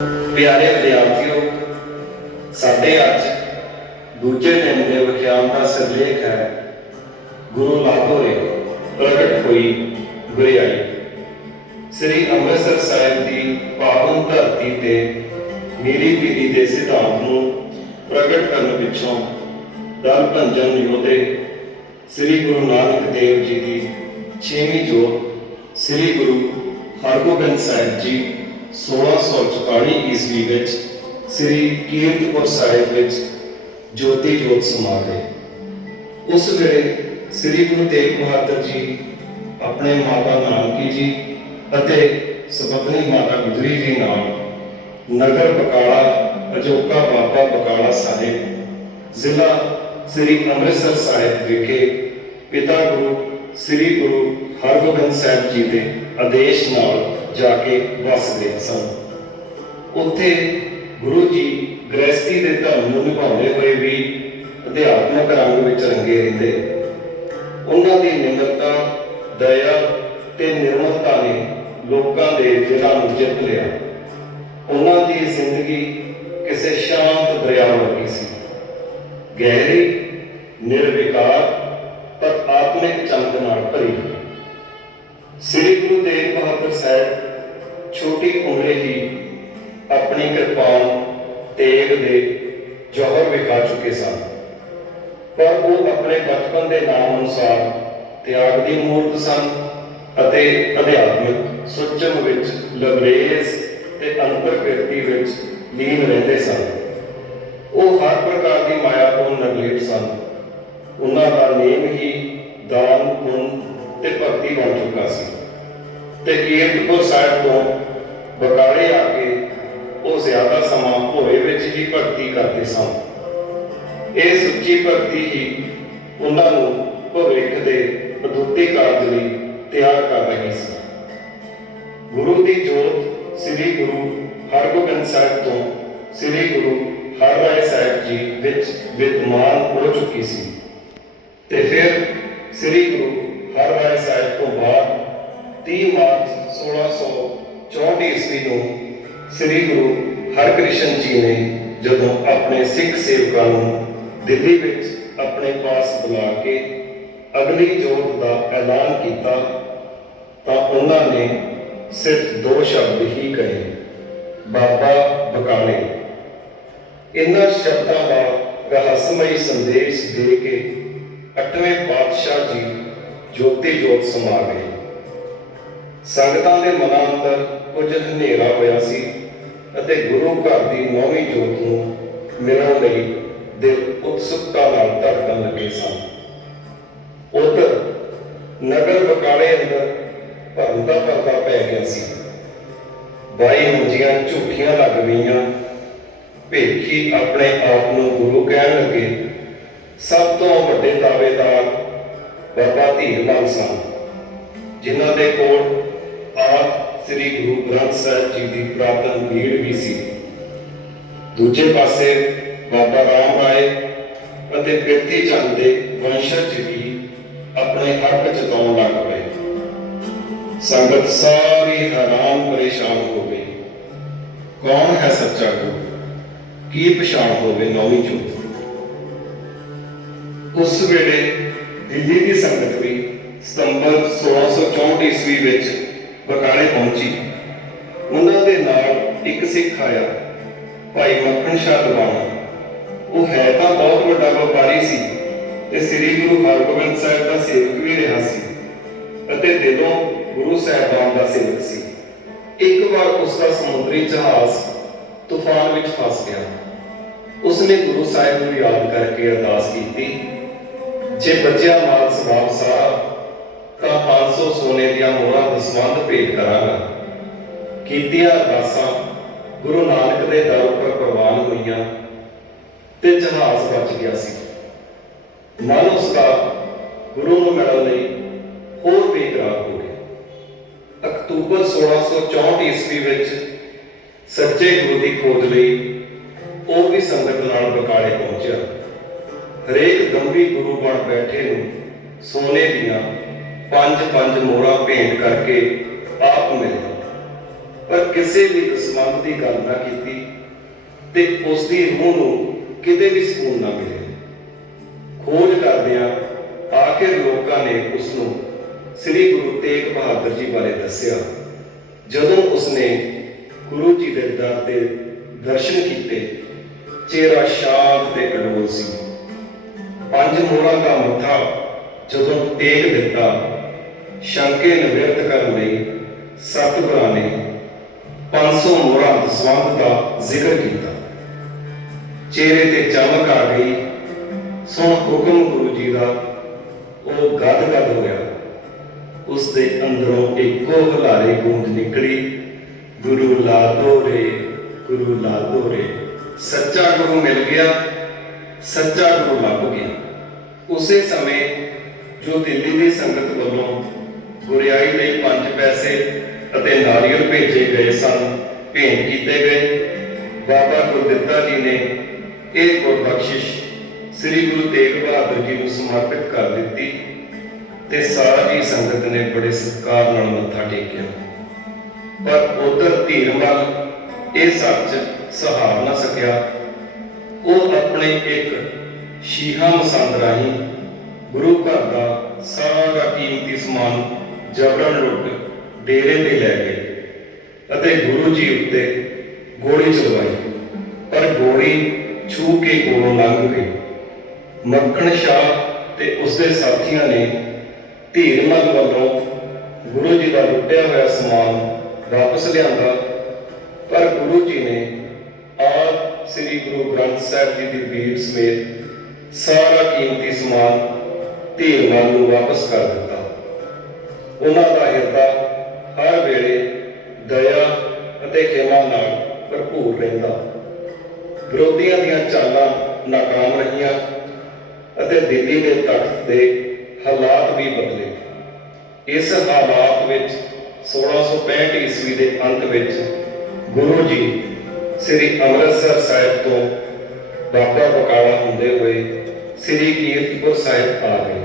ਪਿਆਰੇ ਵਿਦਿਆਰਥੀਓ, ਸਾਡੇ ਅੱਜ ਦੂਜੇ ਦਿਨ ਦੇ ਵਿਖਿਆਨ ਦਾ ਸਿਰਲੇਖ ਹੈ। ਗੁਰੂ ਲਾਹੌਰੇ ਪ੍ਰਗਟ ਹੋਈ ਗੁਰਿਆਈ। ਸ੍ਰੀ ਅੰਮ੍ਰਿਤਸਰ ਸਾਹਿਬ ਦੀ ਪਾਵਨ ਧਰਤੀ ਤੇ ਮੇਰੀ ਪੀਰੀ ਦੇ ਸਿਧਾਂਤ ਨੂੰ ਪ੍ਰਗਟ ਕਰਨ ਪਿੱਛੋਂ ਦਲ ਭੰਜਨ ਯੋਧੇ ਸ੍ਰੀ ਗੁਰੂ ਨਾਨਕ ਦੇਵ ਜੀ ਦੀ ਛੇਵੀਂ ਜੋਤ ਸ੍ਰੀ ਗੁਰੂ ਹਰਗੋਬਿੰਦ ਸਾਹਿਬ ਜੀ 1644 ਈਸਵੀ ਵਿੱਚ ਸ੍ਰੀ ਕੀਰਤਪੁਰ ਸਾਹਿਬ ਵਿੱਚ ਜੋਤੀ ਜੋਤ ਸਮਾ ਗਏ। ਉਸ ਵੇਲੇ ਸ੍ਰੀ ਗੁਰੂ ਤੇਗ ਬਹਾਦਰ ਜੀ ਆਪਣੇ ਮਾਤਾ ਨਾਨਕੀ ਜੀ ਅਤੇ ਸੁਪਤਨੀ ਮਾਤਾ ਗੁਜਰੀ ਜੀ ਨਾਲ ਨਗਰ ਬਕਾਲਾ, ਅਜੋਕਾ ਬਾਬਾ ਬਕਾਲਾ ਸਾਹਿਬ, ਜ਼ਿਲ੍ਹਾ ਸ੍ਰੀ ਅੰਮ੍ਰਿਤਸਰ ਸਾਹਿਬ ਵਿਖੇ ਪਿਤਾ ਗੁਰੂ ਸ੍ਰੀ ਗੁਰੂ ਹਰਗੋਬਿੰਦ ਸਾਹਿਬ ਜੀ ਦੇ ਆਦੇਸ਼ ਨਾਲ ਜਾ ਕੇ ਵਸ ਗਏ ਸਨ। ਉੱਥੇ ਗੁਰੂ ਜੀ ਗ੍ਰਸਤੀ ਦੇ ਧਰਮ ਨੂੰ ਨਿਭਾਉਂਦੇ ਹੋਏ ਵੀ ਅਧਿਆਤਮਕ ਰੰਗ ਵਿੱਚ ਰੰਗੇ ਰਹਿੰਦੇ। ਉਹਨਾਂ ਦੀ ਨਿਮਰਤਾ, ਦਇਆ ਤੇ ਨਿਰਮਲਤਾ ਨੇ ਲੋਕਾਂ ਦੇ ਦਿਲਾਂ ਨੂੰ ਜਿੱਤ ਲਿਆ। ਉਹਨਾਂ ਦੀ ਜ਼ਿੰਦਗੀ ਕਿਸੇ ਸ਼ਾਂਤ ਦਰਿਆ ਵਰਗੀ ਸੀ। ਗਹਿਰੀ, ਨਿਰਵਿਕਾਰ, ਪਰ ਆਤਮਿਕ ਚੰਦ ਨਾਲ ਭਰੀ। ਸ੍ਰੀ ਗੁਰੂ ਤੇਗ ਬਹਾਦਰ ਸਾਹਿਬ ਛੋਟੀ ਉਮਰੇ ਹੀ ਆਪਣੀ ਕਿਰਪਾਨ ਤੇਗ ਦੇ ਜੋਹਰ ਵਿਖਾ ਚੁੱਕੇ ਸਨ। ਪਰ ਉਹ ਆਪਣੇ ਬਚਪਨ ਦੇ ਨਾਮ ਅਨੁਸਾਰ ਤਿਆਗ ਦੀ ਮੂਰਤ ਸਨ ਅਤੇ ਅਧਿਆਤਮਿਕ ਸੁਚਮ ਵਿੱਚ ਲਬਰੇਜ਼ ਤੇ ਅੰਤਰਕਿਰਤੀ ਵਿੱਚ ਲੀਨ ਰਹਿੰਦੇ ਸਨ। ਉਹ ਹਰ ਪ੍ਰਕਾਰ ਦੀ ਮਾਇਆ ਤੋਂ ਨਿਰਲੇਪ ਸਨ। ਉਹਨਾਂ ਦਾ ਨੇਮ ਹੀ ਦਾਨ, ਪੁੰਨ ਤੇ ਭਗਤੀ ਬਣ ਚੁੱਕਾ ਸੀ। ਤੇ ਕੀਰਤਪੁਰ ਸਾਹਿਬ ਤੋਂ ਬਕਾਲੇ ਆ ਕੇ ਉਹ ਜ਼ਿਆਦਾ ਸਮਾਂ ਭੋਏ ਵਿੱਚ ਹੀ ਭਗਤੀ ਕਰਦੇ ਸਨ। ਇਹ ਸੁੱਚੀ ਭਗਤੀ ਹੀ ਉਹਨਾਂ ਨੂੰ ਭਵਿੱਖ ਦੇ ਅਦੁੱਤੀ ਕਾਰਜ ਲਈ ਤਿਆਰ ਕਰ ਰਹੀ ਸੀ। ਗੁਰੂ ਦੀ ਜੋਤ ਸ੍ਰੀ ਗੁਰੂ ਹਰਗੋਬਿੰਦ ਸਾਹਿਬ ਤੋਂ ਸ੍ਰੀ ਗੁਰੂ ਹਰਰਾਏ ਸਾਹਿਬ ਜੀ ਵਿੱਚ ਵਿਦਮਾਨ ਹੋ ਚੁੱਕੀ ਸੀ ਤੇ ਫਿਰ ਸ੍ਰੀ ਗੁਰੂ ਹਰਰਾਏ ਸਾਹਿਬ ਤੋਂ ਬਾਅਦ 30 ਮਾਰਚ 1664 ਈਸਵੀ ਨੂੰ ਸ੍ਰੀ ਗੁਰੂ ਹਰਕ੍ਰਿਸ਼ਨ ਜੀ ਨੇ ਜਦੋਂ ਆਪਣੇ ਸਿੱਖ ਸੇਵਕਾਂ ਨੂੰ ਦਿੱਲੀ ਵਿੱਚ ਆਪਣੇ ਪਾਸ ਬੁਲਾ ਕੇ ਅਗਲੀ ਜੋਤ ਦਾ ਐਲਾਨ ਕੀਤਾ, ਤਾਂ ਉਹਨਾਂ ਨੇ ਸਿਰਫ ਦੋ ਸ਼ਬਦ ਹੀ ਕਹੇ, ਬਾਬਾ ਬਕਾਲੇ। ਇਹਨਾਂ ਸ਼ਬਦਾਂ ਦਾ ਰਹੱਸਮਈ ਸੰਦੇਸ਼ ਦੇ ਕੇ ਅਠਵੇਂ ਪਾਤਸ਼ਾਹ ਜੀ ਜੋਤੀ ਜੋਤ ਸਮਾ ਗਏ। ਸੰਗਤਾਂ ਦੇ ਮਨਾਂ ਅੰਦਰ ਕੁਝ ਹਨੇਰਾ ਹੋਇਆ ਸੀ ਅਤੇ ਗੁਰੂ ਘਰ ਦੀ ਨੌਵੀਂ ਜੋਤ ਨੂੰ ਮਿਲਣ ਲਈ ਦਿਲ ਉਤਸੁਕਤਾ ਨਾਲ ਧੜਕਣ ਲੱਗੇ ਸਨ। ਉਧਰ ਨਗਰ ਬਕਾਲੇ ਅੰਦਰ ਭਰਨ ਦਾ ਪੈ ਗਿਆ ਸੀ। ਬਾਈ ਮੁੰਜੀਆਂ ਝੂਠੀਆਂ ਲੱਗ ਗਈਆਂ। ਭੇਖੀ ਆਪਣੇ ਆਪ ਨੂੰ ਗੁਰੂ ਕਹਿਣ ਲੱਗੇ, ਸਭ ਤੋਂ ਵੱਡੇ ਦਾਅਵੇਦਾਰ ਬਾਬਾ ਧੀਰ ਲਾਲ ਸਨ ਜਿਨ੍ਹਾਂ ਦੇ ਕੋਲ ਆਪ ਸ੍ਰੀ ਗੁਰੂ ਗ੍ਰੰਥ ਸਾਹਿਬ ਜੀ ਦੀ ਪ੍ਰਾਤਨ ਭੀੜ ਵੀ ਸੀ। ਦੂਜੇ ਪਾਸੇ ਬਾਬਾ ਰਾਮ ਰਾਏ ਅਤੇ ਪਿਰਤੀ ਚੰਦ ਦੇ ਵੰਸ਼ਜ ਵੀ ਆਪਣੇ ਹੱਕ ਜਤਾਉਣ ਲੱਗ ਪਏ। ਸੰਗਤ ਸਾਰੀ ਹੈਰਾਨ ਪਰੇਸ਼ਾਨ ਹੋ ਗਈ। ਕੌਣ ਹੈ ਸੱਚਾ ਗੁਰੂ? ਕੀ ਪਛਾਣ ਹੋਵੇ ਨੌਵੀਂ ਜੋਤ ਉਸ ਵੇਲੇ ਦਿੱਲੀ ਦੀ ਸੰਗਤ ਵੀ ਸਤੰਬਰ 1664 ਈਸਵੀ ਵਿੱਚ ਬਕਾਲੇ ਪਹੁੰਚੀ। ਉਹਨਾਂ ਦੇ ਨਾਲ ਇੱਕ ਸਿੱਖ ਆਇਆ, ਭਾਈ ਮੱਖਣ ਸ਼ਾਹ ਲਵਾਣਾ ਉਹ ਹੈ ਤਾਂ ਬਹੁਤ ਵੱਡਾ ਵਪਾਰੀ ਸੀ ਤੇ ਸ੍ਰੀ ਗੁਰੂ ਹਰਗੋਬਿੰਦ ਸਾਹਿਬ ਦਾ ਸੇਵਕ ਵੀ ਰਿਹਾ ਸੀ ਅਤੇ ਦਿਲੋਂ ਗੁਰੂ ਸਾਹਿਬਾਨ ਦਾ ਸੇਵਕ ਸੀ। ਇੱਕ ਵਾਰ ਉਸ ਦਾ ਸਮੁੰਦਰੀ ਜਹਾਜ਼ ਤੂਫਾਨ ਵਿੱਚ ਫਸ ਗਿਆ। ਉਸਨੇ ਗੁਰੂ ਸਾਹਿਬ ਨੂੰ ਯਾਦ ਕਰਕੇ ਅਰਦਾਸ ਕੀਤੀ, ਜੇ ਬਚਿਆ ਮਾਲ ਸਵਾਬ ਸਾਰਾ ਤਾਂ 500 ਸੋਨੇ ਦੀਆਂ ਮੋਹਰਾਂ ਦਸਵੰਧ ਭੇਟ ਕਰਾਂਗਾ। ਕੀਤੀਆਂ ਅਰਦਾਸਾਂ ਗੁਰੂ ਨਾਨਕ ਦੇ ਦਰ ਉੱਪਰ ਪ੍ਰਵਾਨ ਹੋਈਆਂ ਤੇ ਜਹਾਜ਼ ਬਚ ਗਿਆ ਸੀ। ਮਨ ਉਸਦਾ ਗੁਰੂ ਨੂੰ ਮਿਲਣ ਲਈ ਹੋਰ ਬੇਕਰਾਰ ਹੋ ਗਿਆ ਅਕਤੂਬਰ 1664 ਈਸਵੀ ਵਿੱਚ ਸੱਚੇ ਗੁਰੂ ਦੀ ਖੋਜ ਲਈ ਉਹ ਵੀ ਸੰਗਤ ਨਾਲ ਬਕਾਲੇ ਪਹੁੰਚਿਆ। ਹਰੇਕ ਗੰਭੀ ਗੁਰੂ ਬਣ ਬੈਠੇ ਨੂੰ ਸੋਨੇ ਦੀਆਂ ਪੰਜ ਪੰਜ ਮੋਹਰਾਂ ਭੇਂਟ ਕਰਕੇ ਆਪ ਮਿਲਿਆ। ਪਰ ਕਿਸੇ ਵੀ ਦਸਮੰਦ ਦੀ ਗੱਲ ਨਾ ਕੀਤੀ ਤੇ ਉਸ ਦੀ ਰੂਹ ਨੂੰ ਕਿਤੇ ਵੀ ਸਕੂਨ ਨਾ ਮਿਲੇ ਖੋਜ ਕਰਦਿਆਂ ਆਖਿਰ ਲੋਕਾਂ ਨੇ ਉਸ ਨੂੰ ਸ੍ਰੀ ਗੁਰੂ ਤੇਗ ਬਹਾਦਰ ਜੀ ਬਾਰੇ ਦੱਸਿਆ, ਜਦੋਂ ਉਸਨੇ ਗੁਰੂ ਜੀ ਦੇ ਦਰ ਦੇ ਦਰਸ਼ਨ ਕੀਤੇ, ਚਿਹਰਾ ਸ਼ਾਂਤ ਤੇ ਅਡੋਲ ਸੀ। ਪੰਜ ਮੋਹਰਾਂ ਦਾ ਮੱਥਾ ਜਦੋਂ ਟੇਕ ਦਿੱਤਾ ਸ਼ੰਕੇ ਨਿਵਰਤ ਕਰਨ ਲਈ ਸਤਿਗੁਰਾਂ ਨੇ 500 ਮੋਹਰਾਂ ਦਸਵੰਧ ਦਾ ਜ਼ਿਕਰ ਕੀਤਾ। ਚਿਹਰੇ ਤੇ ਚਮਕ ਆ ਗਈ। ਸੁਣ ਹੁਕਮ ਗੁਰੂ ਜੀ ਦਾ ਉਹ ਗਦ ਗਦ ਹੋਇਆ। ਉਸ ਦੇ ਅੰਦਰੋਂ ਇੱਕੋ ਹਲਾਰੇ ਗੂੰਜ ਨਿਕਲੀ, ਗੁਰੂ ਲਾਦੋ ਰੇ, ਗੁਰੂ ਲਾਦੋ ਰੇ। ਸੱਚਾ ਗੁਰੂ ਮਿਲ ਗਿਆ, ਸੱਚਾ ਗੁਰੂ ਲੱਭ ਗਿਆ। ਉਸੇ ਸਮੇਂ ਜੋ ਦਿੱਲੀ ਦੀ ਸੰਗਤ ਵੱਲੋਂ ਗੁਰਿਆਈ ਲਈ ਪੰਜ ਪੈਸੇ ਅਤੇ ਨਾਰੀਅਲ ਭੇਜੇ ਗਏ ਸਨ, ਭੇਂਟ ਕੀਤੇ ਗਏ। ਬਾਬਾ ਗੁਰਦਿੱਤਾ ਜੀ ਨੇ ਇਹ ਗੁਰਬਖਸ਼ਿਸ਼ ਸ੍ਰੀ ਗੁਰੂ ਤੇਗ ਬਹਾਦਰ ਜੀ ਨੂੰ ਸਮਰਪਿਤ ਕਰ ਦਿੱਤੀ ਤੇ ਸਾਰੀ ਸੰਗਤ ਨੇ ਬੜੇ ਸਤਿਕਾਰ ਨਾਲ ਮੱਥਾ ਟੇਕਿਆ। ਪਰ ਉਧਰ ਧੀਰਮਲ ਇਹ ਸੱਚ ਸਹਾਰ ਨਾ ਸਕਿਆ। ਉਹ ਆਪਣੇ ਇੱਕ ਸ਼ੀਹਾ ਮਸੰਦ ਰਾਹੀਂ ਗੁਰੂ ਘਰ ਦਾ ਸਾਰਾ ਕੀਮਤੀ ਸਮਾਨ ਜਬਰਨ ਲੁੱਟ ਡੇਰੇ ਤੇ ਲੈ ਗਏ ਅਤੇ ਗੁਰੂ ਜੀ ਉੱਤੇ ਗੋਲੀ ਚਲਵਾਈ ਪਰ ਗੋਲੀ ਛੂ ਕੇ ਕੋਲੋਂ ਲੰਘ ਗਈ। ਮੱਖਣ ਸ਼ਾਹ ਤੇ ਉਸਦੇ ਸਾਥੀਆਂ ਨੇ ਧੀਰਮਲ ਵੱਲੋਂ ਗੁਰੂ ਜੀ ਦਾ ਲੁੱਟਿਆ ਹੋਇਆ ਸਮਾਨ ਵਾਪਸ ਲਿਆਂਦਾ। ਪਰ ਗੁਰੂ ਜੀ ਨੇ ਆਪ ਸ੍ਰੀ ਗੁਰੂ ਗ੍ਰੰਥ ਸਾਹਿਬ ਜੀ ਦੀ ਬੀੜ ਸਮੇਤ ਸਾਰਾ ਕੀਮਤੀ ਸਮਾਨ ਧੀਰਮਲ ਨੂੰ ਵਾਪਸ ਕਰ ਦਿੱਤਾ। ਉਹਨਾਂ ਦਾ ਹਿਰਦਾ ਹਰ ਵੇਲੇ ਦਇਆ ਅਤੇ ਖਿਮਾ ਨਾਲ ਭਰਪੂਰ ਰਹਿੰਦਾ। ਵਿਰੋਧੀਆਂ ਦੀਆਂ ਚਾਲਾਂ ਨਾਕਾਮ ਰਹੀਆਂ ਅਤੇ ਦਿੱਲੀ ਦੇ ਤਖਤ ਦੇ ਹਾਲਾਤ ਵੀ ਬਦਲੇ। ਇਸ ਹਾਲਾਤ ਵਿੱਚ 1665 ਈਸਵੀ ਦੇ ਅੰਤ ਵਿੱਚ ਗੁਰੂ ਜੀ ਸ੍ਰੀ ਅੰਮ੍ਰਿਤਸਰ ਸਾਹਿਬ ਤੋਂ ਬਾਬਾ ਬਕਾਲਾ ਹੁੰਦੇ ਹੋਏ ਸ੍ਰੀ ਕੀਰਤਪੁਰ ਸਾਹਿਬ ਆ ਗਏ।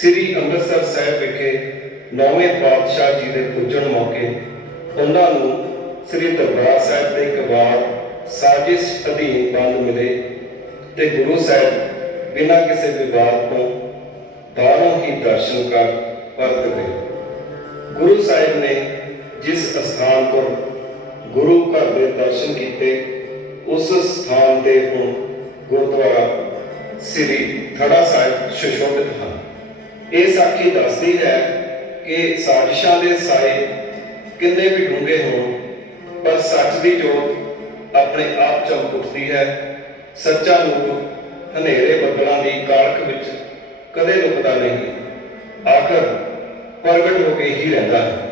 ਸ੍ਰੀ ਅੰਮ੍ਰਿਤਸਰ ਸਾਹਿਬ ਵਿਖੇ ਨੌਵੇਂ ਪਾਤਸ਼ਾਹ ਜੀ ਦੇ ਪੁੱਜਣ ਮੌਕੇ ਉਹਨਾਂ ਨੂੰ ਸ੍ਰੀ ਦਰਬਾਰ ਸਾਹਿਬ ਦੇ ਕਬਾਰ ਸਾਜ਼ਿਸ਼ ਅਧੀਨ ਬੰਦ ਮਿਲੇ ਤੇ ਗੁਰੂ ਸਾਹਿਬ ਬਿਨਾਂ ਕਿਸੇ ਵਿਵਾਦ ਤੋਂ ਬਾਹਰੋਂ ਹੀ ਦਰਸ਼ਨ ਕਰ ਪਰਤ ਗਏ। ਗੁਰੂ ਸਾਹਿਬ ਨੇ ਜਿਸ ਅਸਥਾਨ ਤੋਂ ਗੁਰੂ ਘਰ ਦੇ ਦਰਸ਼ਨ ਕੀਤੇ, ਉਸ ਸਥਾਨ ਦੇ ਹੁਣ ਗੁਰਦੁਆਰਾ ਸ੍ਰੀ ਥੜਾ ਸਾਹਿਬ ਸੁਸ਼ੋਭਿਤ ਹਨ। ਇਹ ਸਾਖੀ ਦੱਸਦੀ ਹੈ ਕਿ ਸਾਜ਼ਿਸ਼ਾਂ ਦੇ ਸਾਏ ਕਿੰਨੇ ਵੀ ਡੂੰਘੇ ਹੋਣ, ਪਰ ਸੱਚ ਦੀ ਜੋਤ ਆਪਣੇ ਆਪ ਚਮਕ ਉੱਠਦੀ ਹੈ। ਸੱਚਾ ਰੂਪ ਹਨੇਰੇ ਬੱਦਲਾਂ ਦੀ ਕਾਲਖ ਵਿੱਚ ਕਦੇ ਲੁਕਦਾ ਨਹੀਂ। ਆਖਰ ਪ੍ਰਗਟ ਹੋ ਕੇ ਹੀ ਰਹਿੰਦਾ ਹੈ।